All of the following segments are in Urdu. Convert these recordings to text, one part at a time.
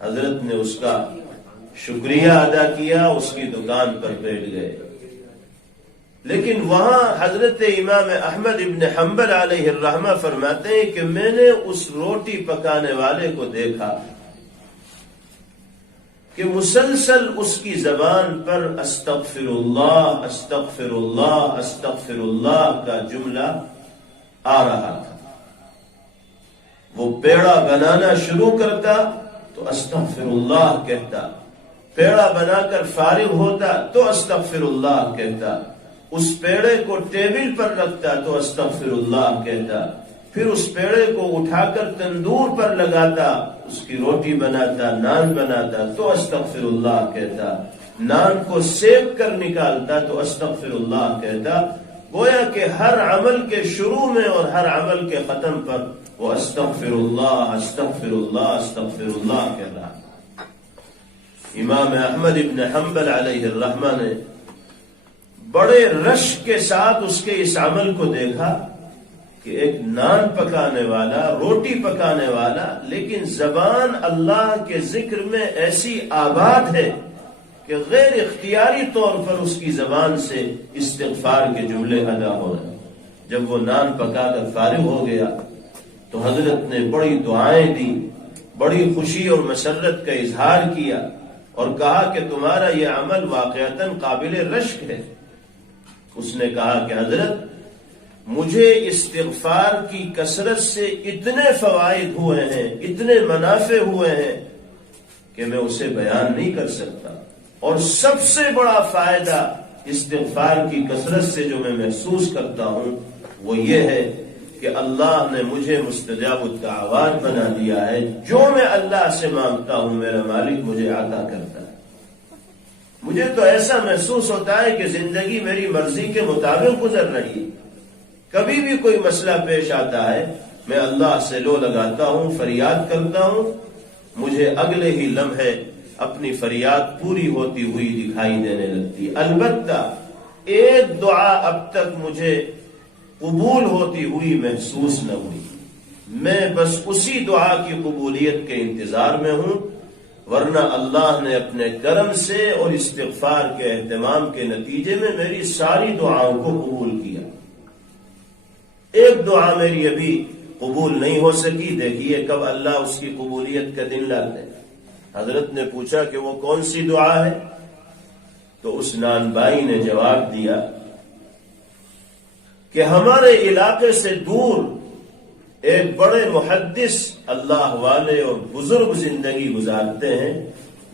حضرت نے اس کا شکریہ ادا کیا، اس کی دکان پر بیٹھ گئے۔ لیکن وہاں حضرت امام احمد ابن حنبل علیہ الرحمہ فرماتے ہیں کہ میں نے اس روٹی پکانے والے کو دیکھا کہ مسلسل اس کی زبان پر استغفر اللہ استغفر اللہ استغفر اللہ کا جملہ آ رہا تھا۔ وہ پیڑا بنانا شروع کرتا تو استغفر اللہ کہتا، پیڑا بنا کر فارغ ہوتا تو استغفر اللہ کہتا، اس پیڑے کو ٹیبل پر رکھتا تو استغفر اللہ کہتا، پھر اس پیڑے کو اٹھا کر تندور پر لگاتا، اس کی روٹی بناتا، نان بناتا تو استغفر اللہ کہتا، نان کو سیک کر نکالتا تو استغفر اللہ کہتا۔ گویا کہ ہر عمل کے شروع میں اور ہر عمل کے ختم پر وہ استغفر اللہ استغفر اللہ استغفر اللہ کہہ رہا۔ امام احمد ابن حنبل علیہ الرحمہ نے بڑے رشک کے ساتھ اس کے اس عمل کو دیکھا کہ ایک نان پکانے والا، روٹی پکانے والا، لیکن زبان اللہ کے ذکر میں ایسی آباد ہے کہ غیر اختیاری طور پر اس کی زبان سے استغفار کے جملے ادا ہو رہے۔ جب وہ نان پکا کر فارغ ہو گیا تو حضرت نے بڑی دعائیں دی، بڑی خوشی اور مسرت کا اظہار کیا اور کہا کہ تمہارا یہ عمل واقعتاً قابل رشک ہے۔ اس نے کہا کہ حضرت مجھے استغفار کی کثرت سے اتنے فوائد ہوئے ہیں، اتنے منافع ہوئے ہیں کہ میں اسے بیان نہیں کر سکتا، اور سب سے بڑا فائدہ استغفار کی کثرت سے جو میں محسوس کرتا ہوں وہ یہ ہے کہ اللہ نے مجھے مستجاب الدعوات بنا دیا ہے، جو میں اللہ سے مانگتا ہوں میرا مالک مجھے عطا کرتا ہے۔ مجھے تو ایسا محسوس ہوتا ہے کہ زندگی میری مرضی کے مطابق گزر رہی ہے۔ کبھی بھی کوئی مسئلہ پیش آتا ہے میں اللہ سے لو لگاتا ہوں، فریاد کرتا ہوں، مجھے اگلے ہی لمحے اپنی فریاد پوری ہوتی ہوئی دکھائی دینے لگتی۔ البتہ ایک دعا اب تک مجھے قبول ہوتی ہوئی محسوس نہ ہوئی، میں بس اسی دعا کی قبولیت کے انتظار میں ہوں، ورنہ اللہ نے اپنے کرم سے اور استغفار کے اہتمام کے نتیجے میں میری ساری دعاؤں کو قبول کیا۔ ایک دعا میری ابھی قبول نہیں ہو سکی، دیکھیے کب اللہ اس کی قبولیت کا دن لاتے۔ حضرت نے پوچھا کہ وہ کون سی دعا ہے؟ تو اس نان بائی نے جواب دیا کہ ہمارے علاقے سے دور ایک بڑے محدث اللہ والے اور بزرگ زندگی گزارتے ہیں،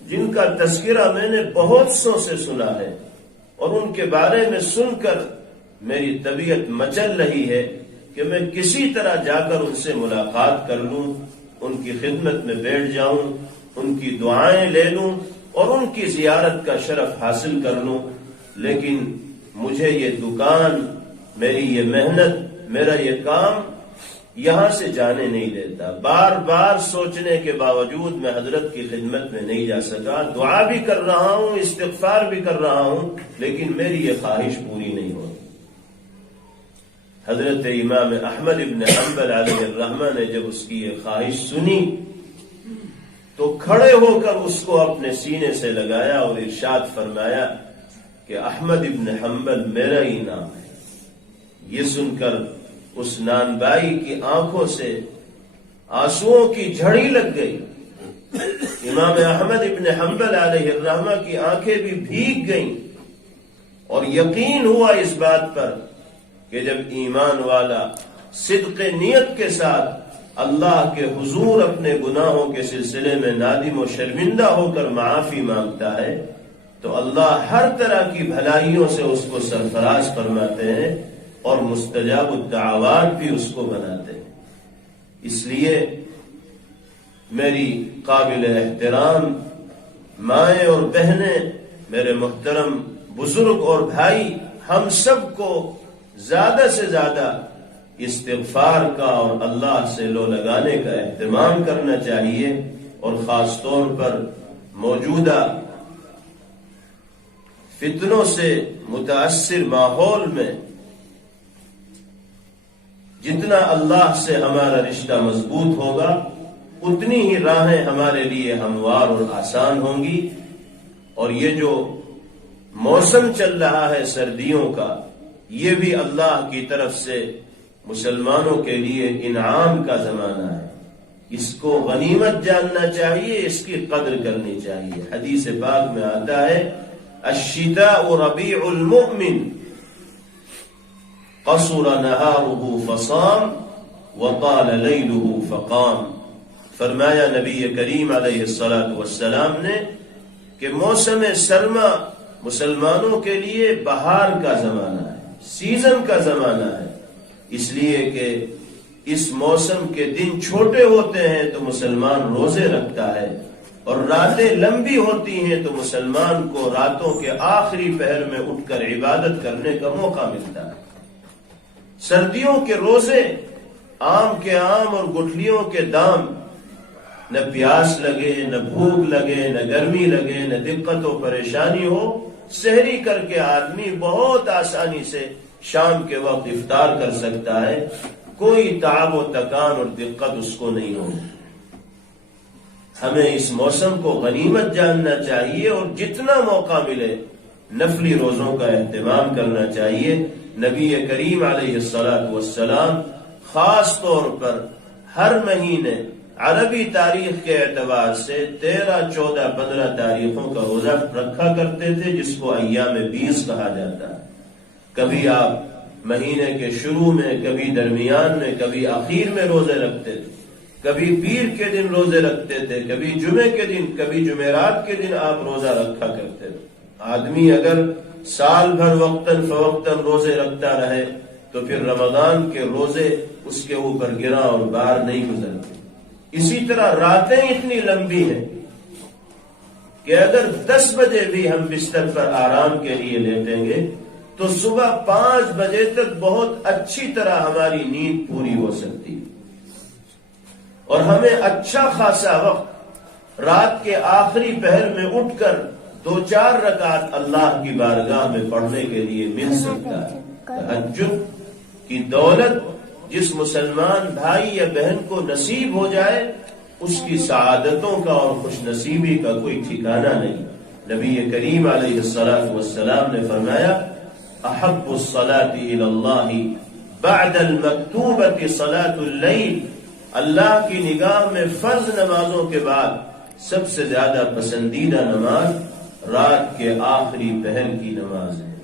جن کا تذکرہ میں نے بہت سو سے سنا ہے، اور ان کے بارے میں سن کر میری طبیعت مچل رہی ہے کہ میں کسی طرح جا کر ان سے ملاقات کر لوں، ان کی خدمت میں بیٹھ جاؤں، ان کی دعائیں لے لوں اور ان کی زیارت کا شرف حاصل کر لوں، لیکن مجھے یہ دکان، میری یہ محنت، میرا یہ کام یہاں سے جانے نہیں دیتا۔ بار بار سوچنے کے باوجود میں حضرت کی خدمت میں نہیں جا سکا، دعا بھی کر رہا ہوں، استغفار بھی کر رہا ہوں، لیکن میری یہ خواہش پوری نہیں ہوتی۔ حضرت امام احمد ابن حنبل علیہ الرحمہ نے جب اس کی یہ خواہش سنی تو کھڑے ہو کر اس کو اپنے سینے سے لگایا اور ارشاد فرمایا کہ احمد ابن حنبل میرا ہی نام ہے۔ یہ سن کر اس نان بائی کی آنکھوں سے آنسوؤں کی جھڑی لگ گئی۔ امام احمد ابن حنبل علیہ الرحمہ کی آنکھیں بھی بھیگ گئیں، اور یقین ہوا اس بات پر کہ جب ایمان والا صدق نیت کے ساتھ اللہ کے حضور اپنے گناہوں کے سلسلے میں نادم و شرمندہ ہو کر معافی مانگتا ہے تو اللہ ہر طرح کی بھلائیوں سے اس کو سرفراز فرماتے ہیں اور مستجاب الدعوات بھی اس کو بناتے ہیں۔ اس لیے میری قابل احترام مائیں اور بہنیں، میرے محترم بزرگ اور بھائی، ہم سب کو زیادہ سے زیادہ استغفار کا اور اللہ سے لو لگانے کا اہتمام کرنا چاہیے، اور خاص طور پر موجودہ فتنوں سے متاثر ماحول میں جتنا اللہ سے ہمارا رشتہ مضبوط ہوگا اتنی ہی راہیں ہمارے لیے ہموار اور آسان ہوں گی. اور یہ جو موسم چل رہا ہے سردیوں کا، یہ بھی اللہ کی طرف سے مسلمانوں کے لیے انعام کا زمانہ ہے. اس کو غنیمت جاننا چاہیے، اس کی قدر کرنی چاہیے. حدیث پاک میں آتا ہے الشتاء ربیع المؤمن قصر نہارہ فصام وطال لیلہ فقام. فرمایا نبی کریم علیہ السلام نے کہ موسم سرما مسلمانوں کے لیے بہار کا زمانہ ہے، سیزن کا زمانہ ہے. اس لیے کہ اس موسم کے دن چھوٹے ہوتے ہیں تو مسلمان روزے رکھتا ہے، اور راتیں لمبی ہوتی ہیں تو مسلمان کو راتوں کے آخری پہر میں اٹھ کر عبادت کرنے کا موقع ملتا ہے. سردیوں کے روزے آم کے آم اور گٹھلیوں کے دام، نہ پیاس لگے، نہ بھوک لگے، نہ گرمی لگے، نہ دقت و پریشانی ہو، سحری کر کے آدمی بہت آسانی سے شام کے وقت افطار کر سکتا ہے. کوئی تعب و تکان اور دقت اس کو نہیں ہوگی. ہمیں اس موسم کو غنیمت جاننا چاہیے اور جتنا موقع ملے نفلی روزوں کا اہتمام کرنا چاہیے. نبی کریم علیہ السلام خاص طور پر ہر مہینے عربی تاریخ کے اعتبار سے 13، 14، 15 تاریخوں کا روزہ رکھا کرتے تھے، جس کو ایام بیس کہا جاتا ہے. کبھی آپ مہینے کے شروع میں، کبھی درمیان میں، کبھی آخر میں روزے رکھتے تھے. کبھی پیر کے دن روزے رکھتے تھے، کبھی جمعے کے دن، کبھی جمعرات کے دن آپ روزہ رکھا کرتے تھے. آدمی اگر سال بھر وقتاً فوقتاً روزے رکھتا رہے تو پھر رمضان کے روزے اس کے اوپر گرا اور بار نہیں گزرتے. اسی طرح راتیں اتنی لمبی ہیں کہ اگر 10 بجے بھی ہم بستر پر آرام کے لیے لیٹیں گے تو صبح 5 بجے تک بہت اچھی طرح ہماری نیند پوری ہو سکتی ہے. اور ہمیں اچھا خاصا وقت رات کے آخری پہر میں اٹھ کر 2-4 رکعت اللہ کی بارگاہ میں پڑھنے کے لیے مل سکتا ہے. تہجد کی دولت جس مسلمان بھائی یا بہن کو نصیب ہو جائے، اس کی سعادتوں کا اور خوش نصیبی کا کوئی ٹھکانہ نہیں. نبی کریم علیہ السلام نے فرمایا احب الصلاة الى اللہ بعد المکتوبۃ صلاۃ اللیل. اللہ کی نگاہ میں فرض نمازوں کے بعد سب سے زیادہ پسندیدہ نماز رات کے آخری پہر کی نماز ہے،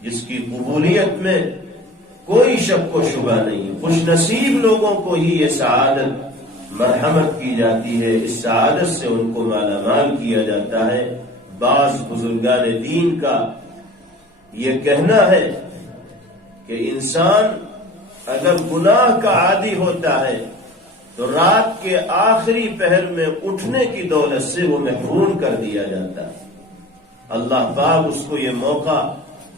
جس کی قبولیت میں کوئی شک و شبہ نہیں. خوش نصیب لوگوں کو ہی یہ سعادت مرحمت کی جاتی ہے، اس سعادت سے ان کو مالا مال کیا جاتا ہے. بعض بزرگان دین کا یہ کہنا ہے کہ انسان اگر گناہ کا عادی ہوتا ہے تو رات کے آخری پہر میں اٹھنے کی دولت سے وہ محروم کر دیا جاتا ہے. اللہ پاک اس کو یہ موقع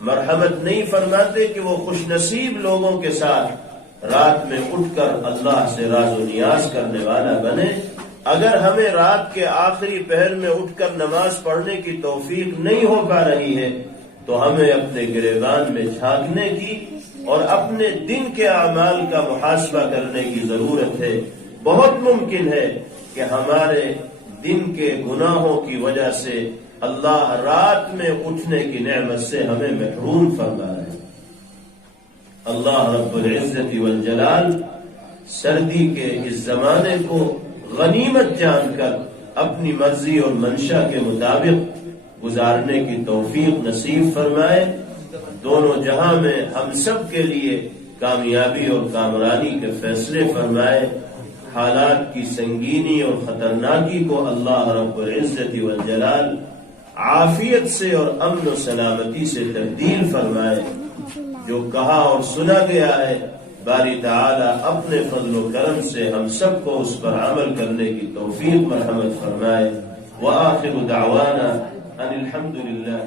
مرحمت نہیں فرماتے کہ وہ خوش نصیب لوگوں کے ساتھ رات میں اٹھ کر اللہ سے راز و نیاز کرنے والا بنے. اگر ہمیں رات کے آخری پہر میں اٹھ کر نماز پڑھنے کی توفیق نہیں ہو پا رہی ہے تو ہمیں اپنے گریبان میں جھانکنے کی اور اپنے دن کے اعمال کا محاسبہ کرنے کی ضرورت ہے. بہت ممکن ہے کہ ہمارے دن کے گناہوں کی وجہ سے اللہ رات میں اٹھنے کی نعمت سے ہمیں محروم فرما ہے. اللہ رب العزت والجلال سردی کے اس زمانے کو غنیمت جان کر اپنی مرضی اور منشا کے مطابق گزارنے کی توفیق نصیب فرمائے. دونوں جہاں میں ہم سب کے لیے کامیابی اور کامرانی کے فیصلے فرمائے. حالات کی سنگینی اور خطرناکی کو اللہ رب العزت والجلال عافیت سے اور امن و سلامتی سے تبدیل فرمائے. جو کہا اور سنا گیا ہے باری تعالی اپنے فضل و کرم سے ہم سب کو اس پر عمل کرنے کی توفیق مرحمت فرمائے. وآخر دعوانا ان الحمد للہ